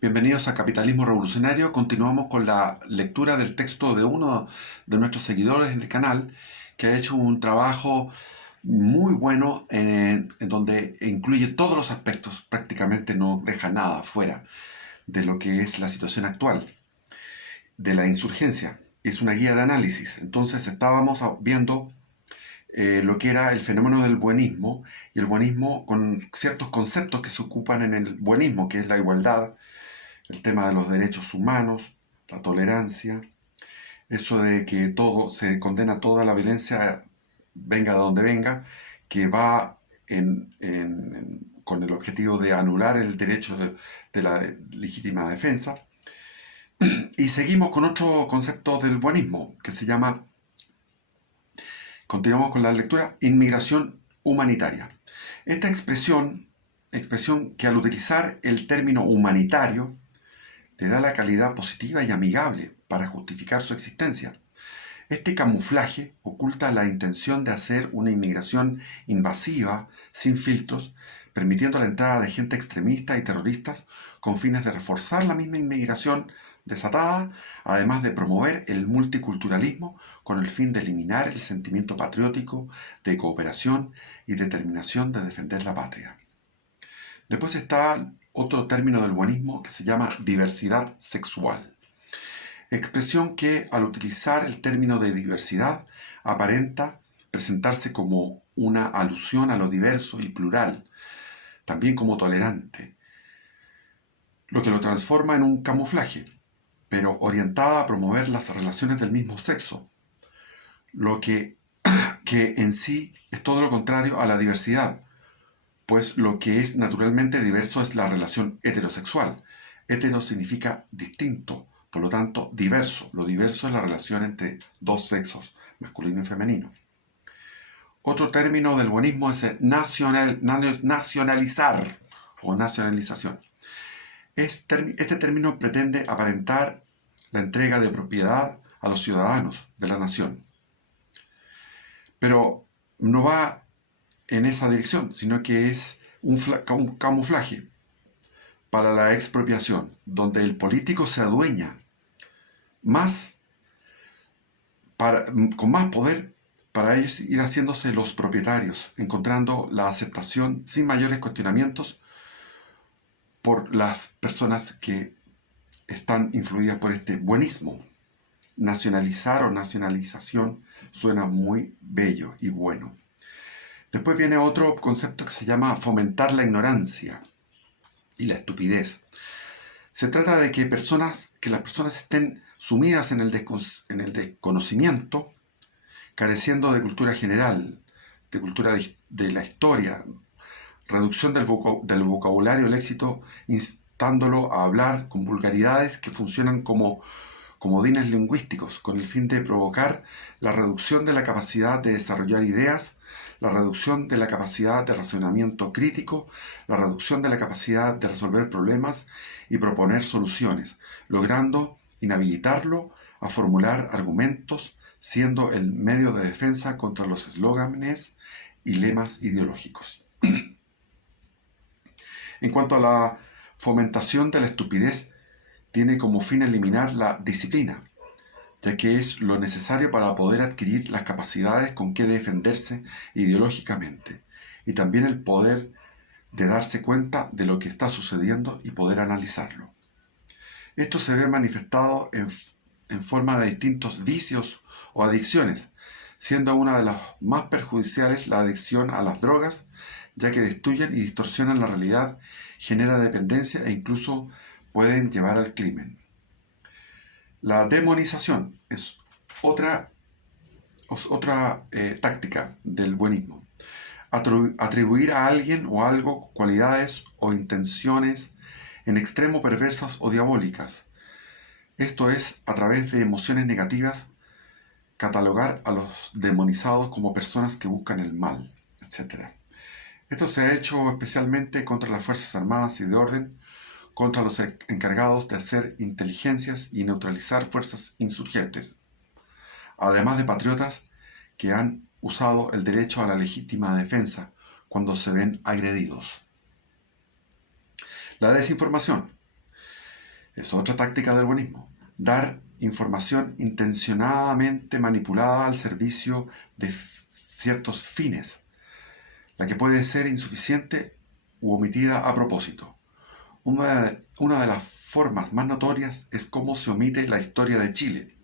Bienvenidos a Capitalismo Revolucionario. Continuamos con la lectura del texto de uno de nuestros seguidores en el canal, que ha hecho un trabajo muy bueno en donde incluye todos los aspectos, prácticamente no deja nada fuera de lo que es la situación actual de la insurgencia. Es una guía de análisis. Entonces estábamos viendo lo que era el fenómeno del buenismo, y el buenismo con ciertos conceptos que se ocupan en el buenismo, que es la igualdad, el tema de los derechos humanos, la tolerancia, eso de que todo se condena toda la violencia, venga de donde venga, que va con el objetivo de anular el derecho de la legítima defensa. Y seguimos con otro concepto del buenismo, que se llama, continuamos con la lectura, inmigración humanitaria. Esta expresión que al utilizar el término humanitario, le da la calidad positiva y amigable para justificar su existencia. Este camuflaje oculta la intención de hacer una inmigración invasiva, sin filtros, permitiendo la entrada de gente extremista y terroristas con fines de reforzar la misma inmigración desatada, además de promover el multiculturalismo con el fin de eliminar el sentimiento patriótico, de cooperación y determinación de defender la patria. Después está otro término del buenismo que se llama diversidad sexual. Expresión que, al utilizar el término de diversidad, aparenta presentarse como una alusión a lo diverso y plural, también como tolerante, lo que lo transforma en un camuflaje, pero orientada a promover las relaciones del mismo sexo, lo que en sí es todo lo contrario a la diversidad, pues lo que es naturalmente diverso es la relación heterosexual. Hetero significa distinto, por lo tanto diverso. Lo diverso es la relación entre dos sexos, masculino y femenino. Otro término del buenismo es el nacionalizar o nacionalización. Este término pretende aparentar la entrega de propiedad a los ciudadanos de la nación, pero no va en esa dirección, sino que es un camuflaje para la expropiación, donde el político se adueña más con más poder para ellos ir haciéndose los propietarios, encontrando la aceptación sin mayores cuestionamientos por las personas que están influidas por este buenismo. Nacionalizar o nacionalización suena muy bello y bueno. Después viene otro concepto que se llama fomentar la ignorancia y la estupidez. Se trata de que las personas estén sumidas en el desconocimiento, careciendo de cultura general, de cultura de la historia, reducción del vocabulario léxico, instándolo a hablar con vulgaridades que funcionan como comodines lingüísticos, con el fin de provocar la reducción de la capacidad de desarrollar ideas, la reducción de la capacidad de razonamiento crítico, la reducción de la capacidad de resolver problemas y proponer soluciones, logrando inhabilitarlo a formular argumentos, siendo el medio de defensa contra los eslóganes y lemas ideológicos. En cuanto a la fomentación de la estupidez, tiene como fin eliminar la disciplina, ya que es lo necesario para poder adquirir las capacidades con que defenderse ideológicamente, y también el poder de darse cuenta de lo que está sucediendo y poder analizarlo. Esto se ve manifestado en forma de distintos vicios o adicciones, siendo una de las más perjudiciales la adicción a las drogas, ya que destruyen y distorsionan la realidad, genera dependencia e incluso pueden llevar al crimen. La demonización es otra táctica del buenismo. Atribuir a alguien o algo cualidades o intenciones en extremo perversas o diabólicas. Esto es, a través de emociones negativas, catalogar a los demonizados como personas que buscan el mal, etc. Esto se ha hecho especialmente contra las Fuerzas Armadas y de Orden, contra los encargados de hacer inteligencias y neutralizar fuerzas insurgentes, además de patriotas que han usado el derecho a la legítima defensa cuando se ven agredidos. La desinformación. Es otra táctica del buenismo. Dar información intencionadamente manipulada al servicio de ciertos fines, la que puede ser insuficiente u omitida a propósito. Una de las formas más notorias es cómo se omite la historia de Chile,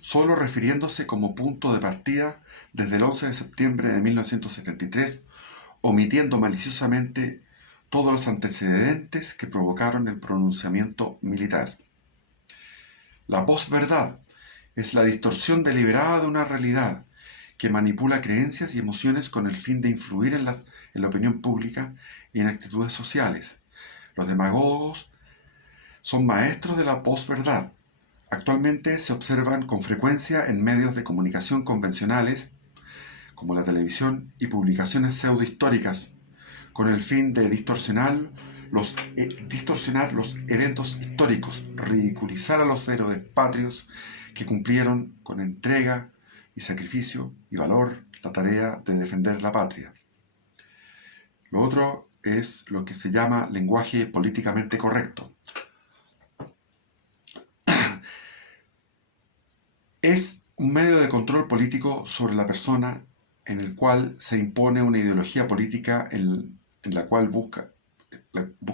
solo refiriéndose como punto de partida desde el 11 de septiembre de 1973, omitiendo maliciosamente todos los antecedentes que provocaron el pronunciamiento militar. La posverdad es la distorsión deliberada de una realidad que manipula creencias y emociones con el fin de influir en la opinión pública y en actitudes sociales. Los demagogos son maestros de la posverdad. Actualmente se observan con frecuencia en medios de comunicación convencionales, como la televisión y publicaciones pseudohistóricas, con el fin de distorsionar los eventos históricos, ridiculizar a los héroes patrios que cumplieron con entrega y sacrificio y valor la tarea de defender la patria. Lo otro es lo que se llama lenguaje políticamente correcto. Es un medio de control político sobre la persona en el cual se impone una ideología política en la cual busca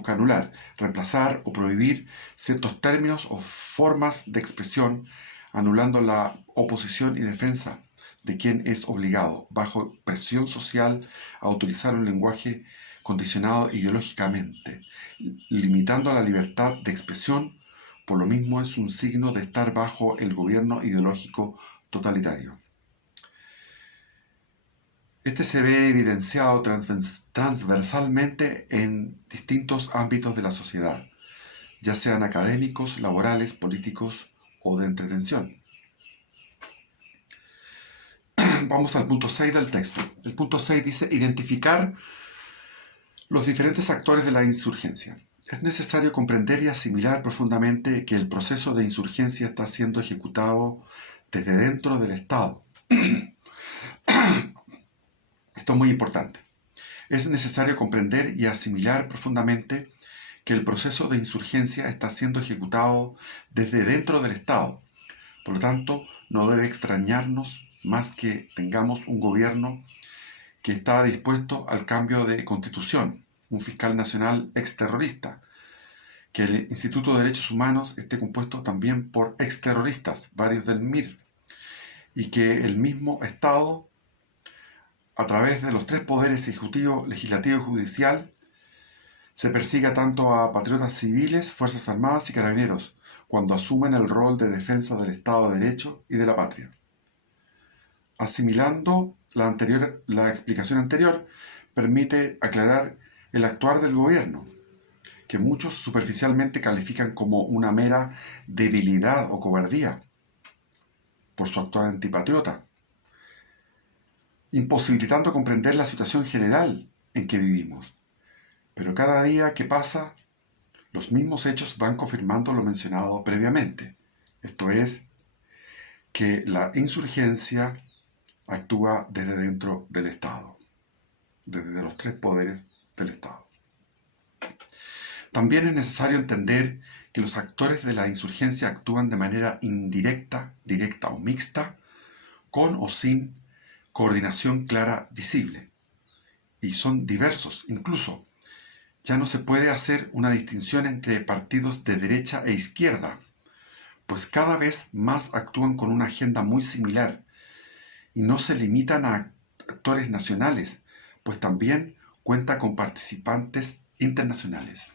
anular, reemplazar o prohibir ciertos términos o formas de expresión, anulando la oposición y defensa de quien es obligado, bajo presión social, a utilizar un lenguaje condicionado ideológicamente, limitando la libertad de expresión. Por lo mismo es un signo de estar bajo el gobierno ideológico totalitario. Este se ve evidenciado transversalmente en distintos ámbitos de la sociedad, ya sean académicos, laborales, políticos o de entretención. Vamos al punto 6 del texto. El punto 6 dice: identificar los diferentes actores de la insurgencia. Es necesario comprender y asimilar profundamente que el proceso de insurgencia está siendo ejecutado desde dentro del Estado. Esto es muy importante. Es necesario comprender y asimilar profundamente que el proceso de insurgencia está siendo ejecutado desde dentro del Estado. Por lo tanto, no debe extrañarnos más que tengamos un gobierno que está dispuesto al cambio de constitución, un fiscal nacional exterrorista, que el Instituto de Derechos Humanos esté compuesto también por exterroristas, varios del MIR, y que el mismo Estado, a través de los tres poderes ejecutivo, legislativo y judicial, se persiga tanto a patriotas civiles, Fuerzas Armadas y Carabineros, cuando asumen el rol de defensa del Estado de Derecho y de la patria. Asimilando la explicación anterior, permite aclarar el actuar del gobierno, que muchos superficialmente califican como una mera debilidad o cobardía por su actuar antipatriota, imposibilitando comprender la situación general en que vivimos. Pero cada día que pasa, los mismos hechos van confirmando lo mencionado previamente. Esto es, que la insurgencia actúa desde dentro del Estado, desde los tres poderes del Estado. También es necesario entender que los actores de la insurgencia actúan de manera indirecta, directa o mixta, con o sin coordinación clara visible. Y son diversos. Incluso ya no se puede hacer una distinción entre partidos de derecha e izquierda, pues cada vez más actúan con una agenda muy similar y no se limitan a actores nacionales, pues también cuenta con participantes internacionales.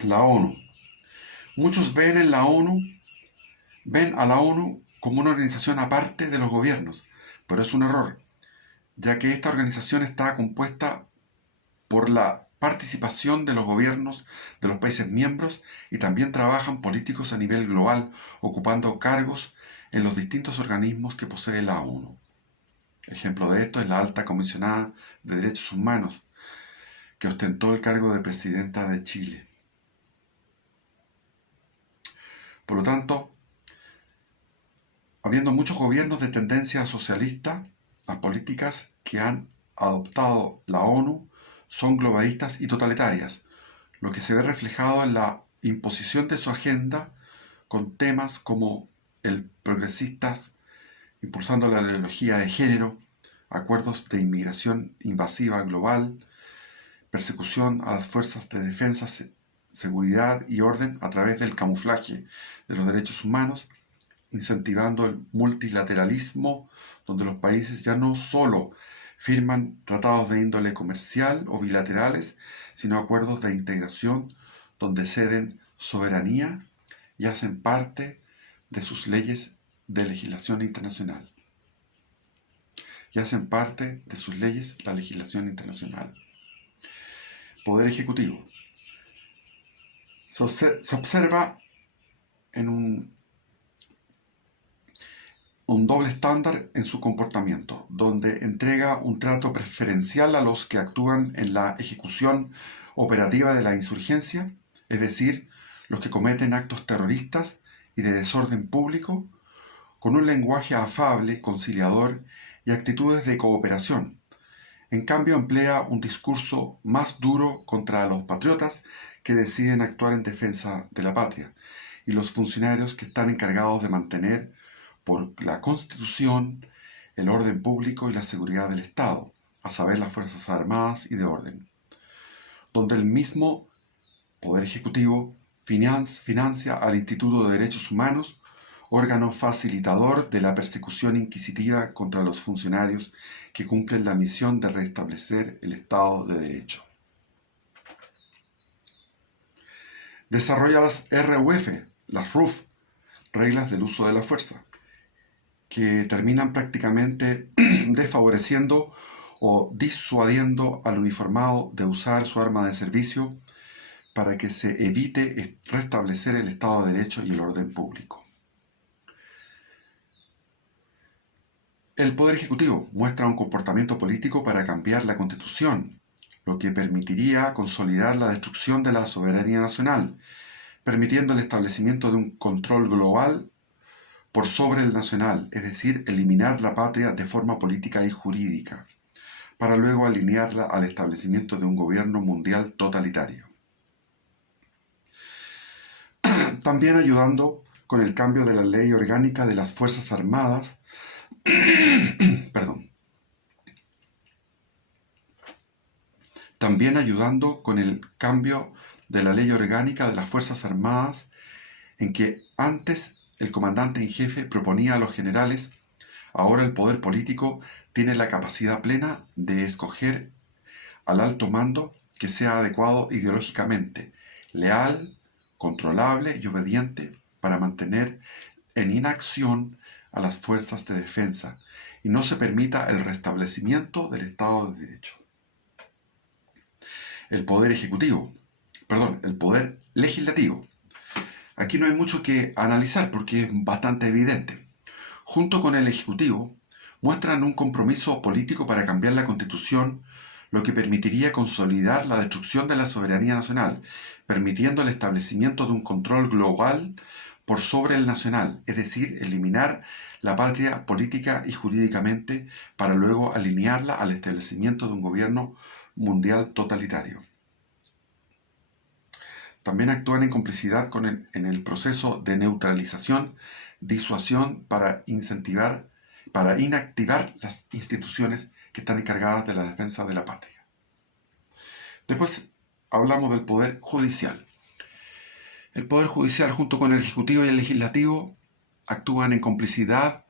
La ONU. Muchos ven a la ONU como una organización aparte de los gobiernos, pero es un error, ya que esta organización está compuesta por la participación de los gobiernos de los países miembros y también trabajan políticos a nivel global, ocupando cargos en los distintos organismos que posee la ONU. Ejemplo de esto es la alta comisionada de Derechos Humanos, que ostentó el cargo de presidenta de Chile. Por lo tanto, habiendo muchos gobiernos de tendencia socialista, las políticas que han adoptado la ONU son globalistas y totalitarias, lo que se ve reflejado en la imposición de su agenda con temas como el progresistas impulsando la ideología de género, acuerdos de inmigración invasiva global, persecución a las fuerzas de defensa, seguridad y orden a través del camuflaje de los derechos humanos, incentivando el multilateralismo, donde los países ya no solo firman tratados de índole comercial o bilaterales, sino acuerdos de integración donde ceden soberanía y hacen parte de sus leyes de legislación internacional. Y hacen parte de sus leyes la legislación internacional. Poder ejecutivo. Se observa en un doble estándar en su comportamiento, donde entrega un trato preferencial a los que actúan en la ejecución operativa de la insurgencia, es decir, los que cometen actos terroristas y de desorden público, con un lenguaje afable, conciliador y actitudes de cooperación. En cambio, emplea un discurso más duro contra los patriotas que deciden actuar en defensa de la patria y los funcionarios que están encargados de mantener por la Constitución el orden público y la seguridad del Estado, a saber, las Fuerzas Armadas y de orden, donde el mismo Poder Ejecutivo financia al Instituto de Derechos Humanos, órgano facilitador de la persecución inquisitiva contra los funcionarios que cumplen la misión de restablecer el Estado de Derecho. Desarrolla las RUF, las RUF, reglas del uso de la fuerza, que terminan prácticamente desfavoreciendo o disuadiendo al uniformado de usar su arma de servicio para que se evite restablecer el Estado de Derecho y el orden público. El Poder Ejecutivo muestra un comportamiento político para cambiar la Constitución, lo que permitiría consolidar la destrucción de la soberanía nacional, permitiendo el establecimiento de un control global por sobre el nacional, es decir, eliminar la patria de forma política y jurídica, para luego alinearla al establecimiento de un gobierno mundial totalitario. También ayudando con el cambio de la ley orgánica de las Fuerzas Armadas, También ayudando con el cambio de la ley orgánica de las Fuerzas Armadas, en que antes el comandante en jefe proponía a los generales, ahora el poder político tiene la capacidad plena de escoger al alto mando que sea adecuado ideológicamente, leal, controlable y obediente para mantener en inacción a las fuerzas de defensa y no se permita el restablecimiento del Estado de Derecho. El poder legislativo. Aquí no hay mucho que analizar porque es bastante evidente. Junto con el Ejecutivo, muestran un compromiso político para cambiar la Constitución, lo que permitiría consolidar la destrucción de la soberanía nacional, permitiendo el establecimiento de un control global por sobre el nacional, es decir, eliminar la patria política y jurídicamente para luego alinearla al establecimiento de un gobierno mundial totalitario. También actúan en complicidad en el proceso de neutralización, disuasión para inactivar las instituciones que están encargadas de la defensa de la patria. Después hablamos del Poder Judicial. El Poder Judicial junto con el Ejecutivo y el Legislativo actúan en complicidad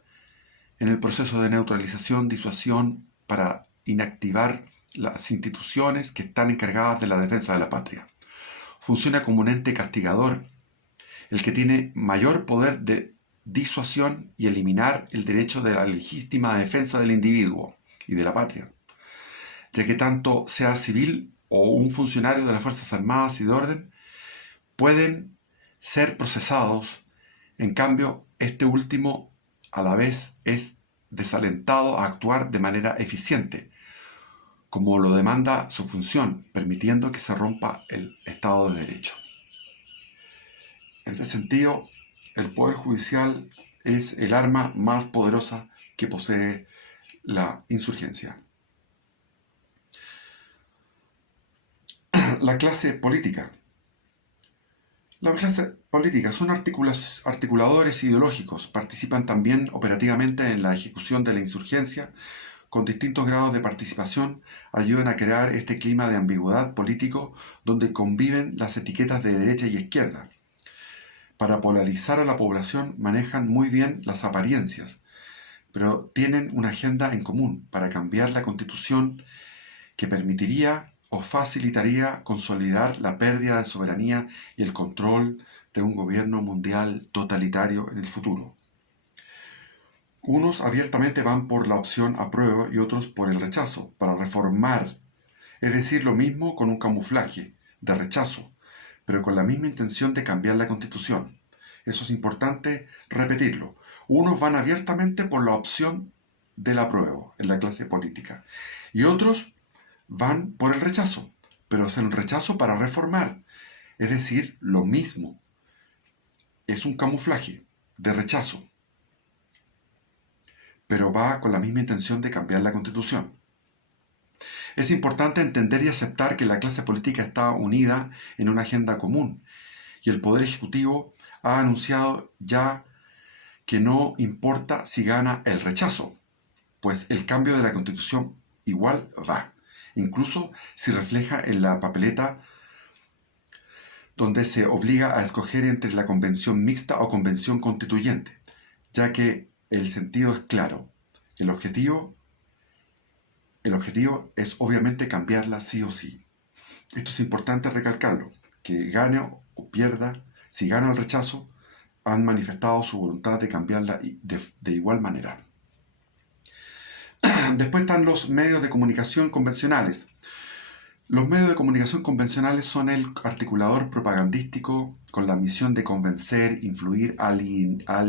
en el proceso de neutralización, disuasión para inactivar las instituciones que están encargadas de la defensa de la patria. Funciona como un ente castigador, el que tiene mayor poder de disuasión y eliminar el derecho de la legítima defensa del individuo y de la patria, ya que tanto sea civil o un funcionario de las Fuerzas Armadas y de orden, pueden ser procesados. En cambio, este último a la vez es desalentado a actuar de manera eficiente, como lo demanda su función, permitiendo que se rompa el Estado de Derecho. En este sentido, el Poder Judicial es el arma más poderosa que posee la insurgencia. La clase política. La clase política son articuladores ideológicos, participan también operativamente en la ejecución de la insurgencia, con distintos grados de participación, ayudan a crear este clima de ambigüedad político donde conviven las etiquetas de derecha y izquierda. Para polarizar a la población manejan muy bien las apariencias, pero tienen una agenda en común para cambiar la constitución que permitiría o facilitaría consolidar la pérdida de soberanía y el control de un gobierno mundial totalitario en el futuro. Unos abiertamente van por la opción apruebo y otros por el rechazo, para reformar, es decir, lo mismo con un camuflaje de rechazo, pero con la misma intención de cambiar la constitución. Eso es importante repetirlo. Unos van abiertamente por la opción del apruebo en la clase política y otros van por el rechazo, pero es el rechazo para reformar, es decir, lo mismo. Es un camuflaje de rechazo, pero va con la misma intención de cambiar la constitución. Es importante entender y aceptar que la clase política está unida en una agenda común y el Poder Ejecutivo ha anunciado ya que no importa si gana el rechazo, pues el cambio de la Constitución igual va, incluso si refleja en la papeleta donde se obliga a escoger entre la convención mixta o convención constituyente, ya que el sentido es claro. El objetivo es obviamente cambiarla sí o sí. Esto es importante recalcarlo, que gane o pierda, si gana el rechazo, han manifestado su voluntad de cambiarla de igual manera. Después están los medios de comunicación convencionales. Los medios de comunicación convencionales son el articulador propagandístico con la misión de convencer, influir, alinear